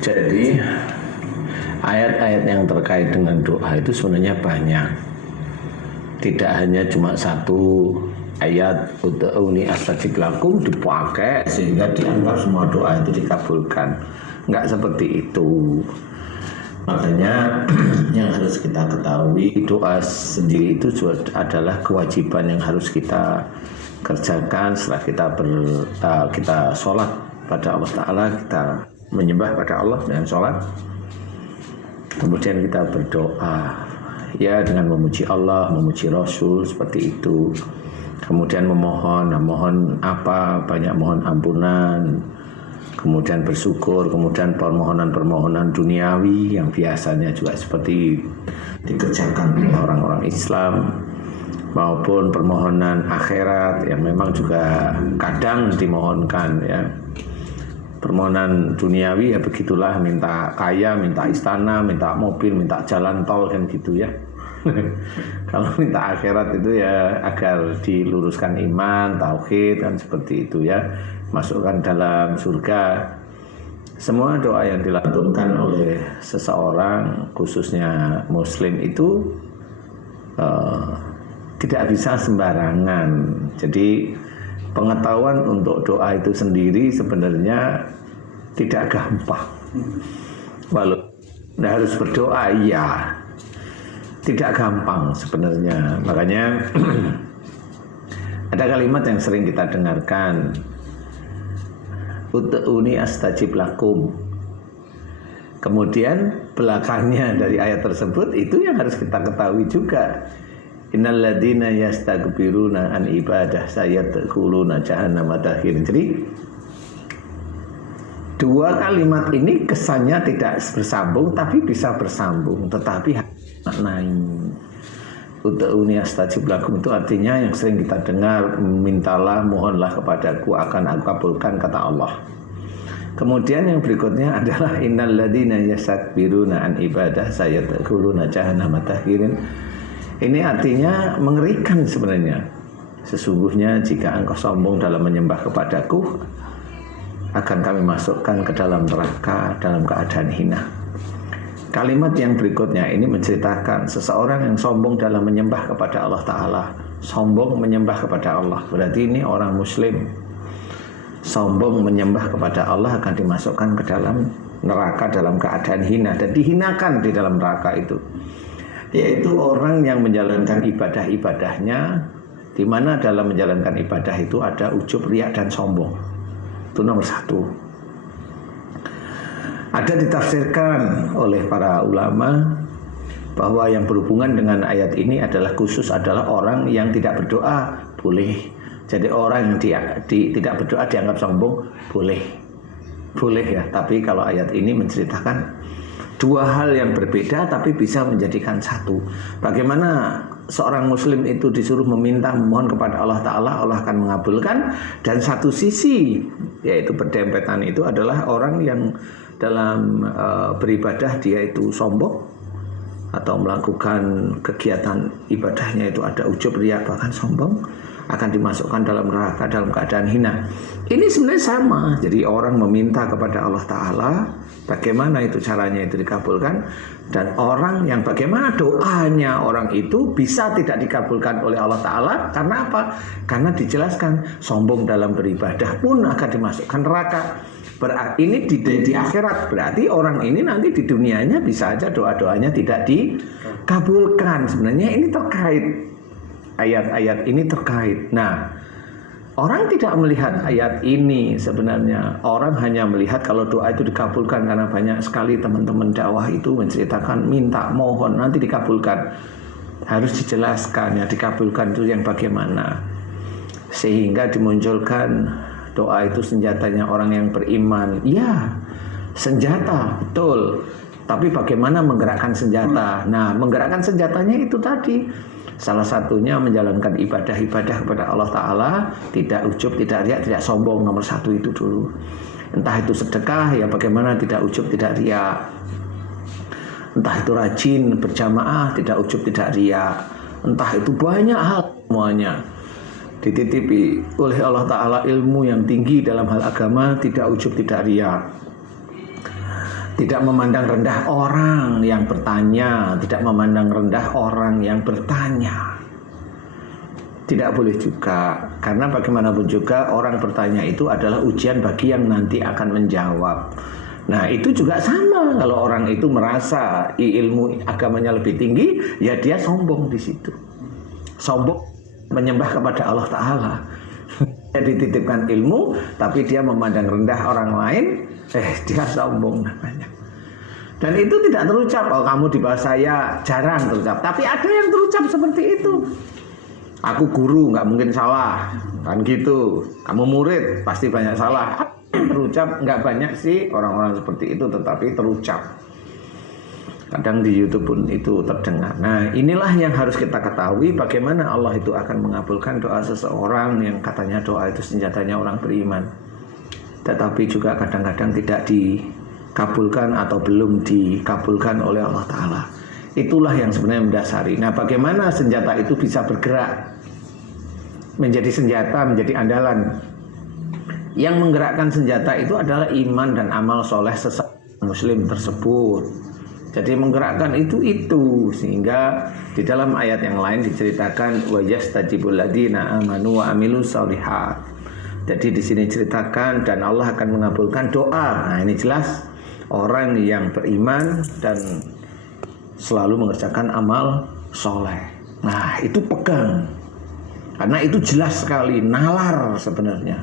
Jadi ayat-ayat yang terkait dengan doa itu sebenarnya banyak. Tidak hanya cuma satu ayat ud'uni astajib lakum dipakai sehingga dianggap semua doa itu dikabulkan. Enggak seperti itu. Makanya yang harus kita ketahui, doa sendiri itu adalah kewajiban yang harus kita kerjakan setelah kita sholat pada Allah Ta'ala, kita menyembah pada Allah dengan sholat. Kemudian kita berdoa ya dengan memuji Allah, memuji Rasul, seperti itu. Kemudian memohon apa? Banyak mohon ampunan, kemudian bersyukur, kemudian permohonan-permohonan duniawi yang biasanya juga seperti dikerjakan oleh orang-orang Islam, maupun permohonan akhirat yang memang juga kadang dimohonkan ya. Permohonan duniawi ya begitulah, minta kaya, minta istana, minta mobil, minta jalan tol kan gitu ya. Kalau minta akhirat itu ya agar diluruskan iman, tauhid kan seperti itu ya, masukkan dalam surga. Semua doa yang dilakukan oleh seseorang khususnya muslim itu tidak bisa sembarangan. Jadi pengetahuan untuk doa itu sendiri sebenarnya tidak gampang. Walaupun harus berdoa ya tidak gampang sebenarnya. Makanya ada kalimat yang sering kita dengarkan, ud'uni astajib lakum. Kemudian belakangnya dari ayat tersebut itu yang harus kita ketahui juga. Innal ladzina yastaghfiruna an ibadah sayadkhuluna jahannama dakhirin. Jadi dua kalimat ini kesannya tidak bersambung tapi bisa bersambung, tetapi maknanya ud'uni astajib lakum itu artinya yang sering kita dengar, mintalah, mohonlah kepadaku akan aku kabulkan, kata Allah. Kemudian yang berikutnya adalah innal ladzina yastakbiruna an ibadah sayadkhuluna jahannama dakhirin. Ini artinya mengerikan sebenarnya. Sesungguhnya jika engkau sombong dalam menyembah kepadaku, akan kami masukkan ke dalam neraka dalam keadaan hina. Kalimat yang berikutnya ini menceritakan seseorang yang sombong dalam menyembah kepada Allah Ta'ala. Sombong menyembah kepada Allah, berarti ini orang muslim. Sombong menyembah kepada Allah akan dimasukkan ke dalam neraka dalam keadaan hina dan dihinakan di dalam neraka itu. Yaitu orang yang menjalankan ibadah-ibadahnya, di mana dalam menjalankan ibadah itu ada ujub, riya dan sombong. Itu nomor satu. Ada ditafsirkan oleh para ulama bahwa yang berhubungan dengan ayat ini adalah khusus adalah orang yang tidak berdoa boleh. Jadi orang yang tidak berdoa dianggap sombong boleh ya. Tapi kalau ayat ini menceritakan dua hal yang berbeda tapi bisa menjadikan satu. Bagaimana seorang muslim itu disuruh memohon kepada Allah Ta'ala, Allah akan mengabulkan. Dan satu sisi, yaitu berdempetan itu adalah orang yang dalam beribadah dia itu sombong atau melakukan kegiatan ibadahnya itu ada ujub, riya, bahkan sombong, akan dimasukkan dalam neraka dalam keadaan hina. Ini sebenarnya sama. Jadi orang meminta kepada Allah Ta'ala, bagaimana itu caranya itu dikabulkan, dan orang yang bagaimana doanya orang itu bisa tidak dikabulkan oleh Allah Ta'ala. Karena apa? Karena dijelaskan sombong dalam beribadah pun akan dimasukkan neraka. Berarti ini di akhirat, berarti orang ini nanti di dunianya bisa aja doa-doanya tidak dikabulkan. Sebenarnya ini terkait, ayat-ayat ini terkait. Nah, orang tidak melihat ayat ini sebenarnya. Orang hanya melihat kalau doa itu dikabulkan, karena banyak sekali teman-teman dakwah itu menceritakan minta, mohon, nanti dikabulkan. Harus dijelaskan ya dikabulkan itu yang bagaimana. Sehingga dimunculkan doa itu senjatanya orang yang beriman. Ya, senjata, betul. Tapi bagaimana menggerakkan senjata? Nah, menggerakkan senjatanya itu tadi. Salah satunya menjalankan ibadah-ibadah kepada Allah Ta'ala, tidak ujub, tidak riya, tidak sombong. Nomor satu itu dulu. Entah itu sedekah, ya bagaimana tidak ujub, tidak riya. Entah itu rajin berjamaah, tidak ujub, tidak riya. Entah itu banyak hal semuanya. Dititipi oleh Allah Ta'ala ilmu yang tinggi dalam hal agama, tidak ujub, tidak riya. tidak memandang rendah orang yang bertanya, tidak memandang rendah orang yang bertanya. Tidak boleh juga, karena bagaimanapun juga orang bertanya itu adalah ujian bagi yang nanti akan menjawab. Nah itu juga sama, kalau orang itu merasa ilmu agamanya lebih tinggi, ya dia sombong di situ. Sombong menyembah kepada Allah Ta'ala. Dia dititipkan ilmu, tapi dia memandang rendah orang lain, dia sombong namanya. Dan itu tidak terucap, oh kamu di bawah saya, jarang terucap. Tapi ada yang terucap seperti itu. Aku guru, nggak mungkin salah, kan gitu. Kamu murid, pasti banyak salah. Terucap, nggak banyak sih orang-orang seperti itu, tetapi terucap. Kadang di YouTube pun itu terdengar. Nah inilah yang harus kita ketahui, bagaimana Allah itu akan mengabulkan doa seseorang yang katanya doa itu senjatanya orang beriman, tetapi juga kadang-kadang tidak dikabulkan atau belum dikabulkan oleh Allah Ta'ala. Itulah yang sebenarnya mendasari. Nah bagaimana senjata itu bisa bergerak menjadi senjata, menjadi andalan. Yang menggerakkan senjata itu adalah iman dan amal soleh seseorang muslim tersebut. Jadi menggerakkan itu sehingga di dalam ayat yang lain diceritakan wa yastajibul ladzina amanu wa amilus sholihat. Jadi di sini ceritakan dan Allah akan mengabulkan doa. Nah ini jelas orang yang beriman dan selalu mengerjakan amal soleh. Nah itu pegang, karena itu jelas sekali, nalar sebenarnya.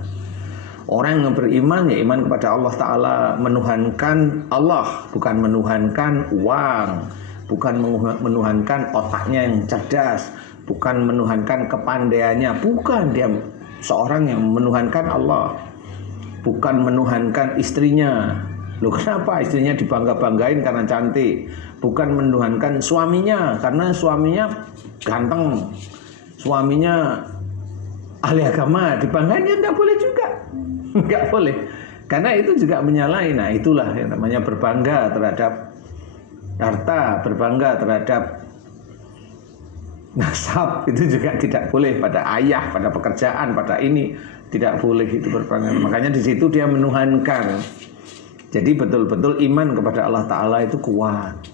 Orang yang beriman ya iman kepada Allah Ta'ala, menuhankan Allah, bukan menuhankan uang, bukan menuhankan otaknya yang cerdas, bukan menuhankan kepandaiannya, bukan. Dia seorang yang menuhankan Allah, bukan menuhankan istrinya. Loh kenapa istrinya dibangga-banggain karena cantik? Bukan menuhankan suaminya karena suaminya ganteng, suaminya ahli agama, dibanggain, ya nggak boleh juga. Nggak boleh, karena itu juga menyalahi. Nah itulah yang namanya berbangga terhadap harta, berbangga terhadap nasab, itu juga tidak boleh. Pada ayah, pada pekerjaan, pada ini tidak boleh itu berbangga. Makanya di situ dia menuhankan. Jadi betul-betul iman kepada Allah Ta'ala itu kuat.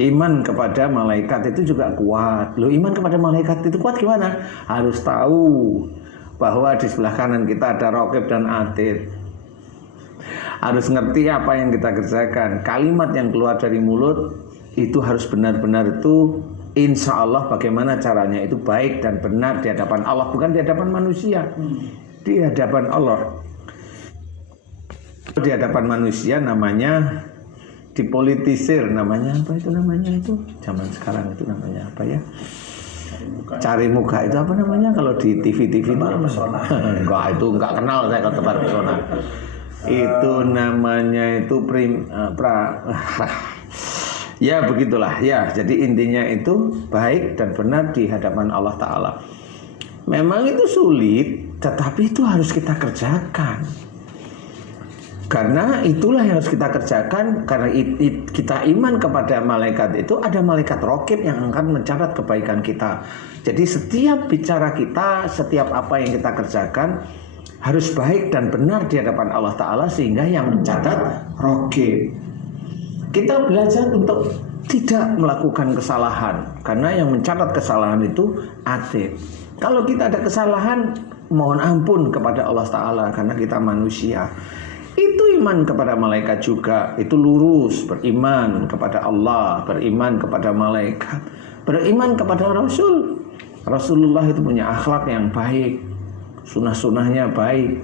Iman kepada malaikat itu juga kuat. Loh iman kepada malaikat itu kuat gimana? Harus tahu bahwa di sebelah kanan kita ada Raqib dan Atid. Harus ngerti apa yang kita kerjakan. Kalimat yang keluar dari mulut itu harus benar-benar itu insya Allah bagaimana caranya itu baik dan benar di hadapan Allah, bukan di hadapan manusia. Di hadapan Allah. Di hadapan manusia namanya dipolitisir, namanya apa itu namanya itu? Zaman sekarang itu namanya apa ya? Cari muka itu apa namanya kalau di TV-TV itu? Enggak, itu enggak kenal saya kalau tebar pesona. Itu namanya itu ya begitulah ya. Jadi intinya itu baik dan benar di hadapan Allah Ta'ala. Memang itu sulit, tetapi itu harus kita kerjakan. Karena itulah yang harus kita kerjakan. Karena kita iman kepada malaikat itu, ada malaikat Raqib yang akan mencatat kebaikan kita. Jadi setiap bicara kita, setiap apa yang kita kerjakan harus baik dan benar di hadapan Allah Ta'ala, sehingga yang mencatat Raqib. Kita belajar untuk tidak melakukan kesalahan, karena yang mencatat kesalahan itu Atid. Kalau kita ada kesalahan, mohon ampun kepada Allah Ta'ala, karena kita manusia. Itu iman kepada malaikat juga, itu lurus, beriman kepada Allah, beriman kepada malaikat, beriman kepada Rasul. Rasulullah itu punya akhlak yang baik, sunnah-sunnahnya baik,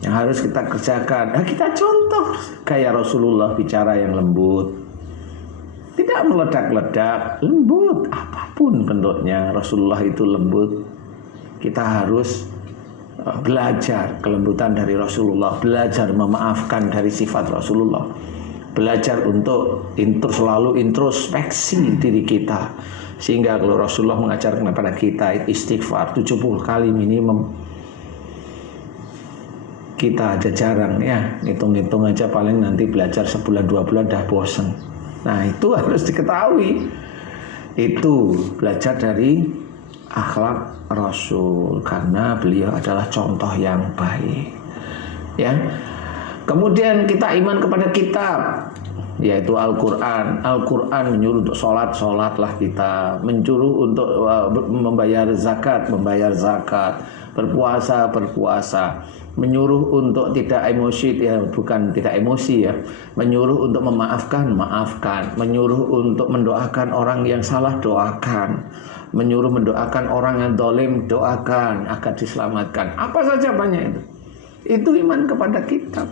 yang harus kita kerjakan. Nah, kita contoh kayak Rasulullah bicara yang lembut, tidak meledak-ledak, lembut, apapun bentuknya Rasulullah itu lembut. Kita harus belajar kelembutan dari Rasulullah, belajar memaafkan dari sifat Rasulullah, belajar untuk selalu introspeksi diri kita, sehingga kalau Rasulullah mengajarkan kepada kita istighfar 70 kali minimum, kita aja jarang ya, hitung-hitung aja paling nanti belajar sebulan 2 bulan dah bosen. Nah itu harus diketahui, itu belajar dari akhlak Rasul, karena beliau adalah contoh yang baik ya. Kemudian kita iman kepada kitab, yaitu Al-Quran. Al-Quran menyuruh untuk sholatlah kita, menyuruh untuk membayar zakat, berpuasa, menyuruh untuk tidak emosi, ya, bukan tidak emosi ya, menyuruh untuk maafkan, menyuruh untuk mendoakan orang yang salah, doakan, menyuruh mendoakan orang yang zalim, doakan agar diselamatkan. Apa saja banyak itu iman kepada kitab.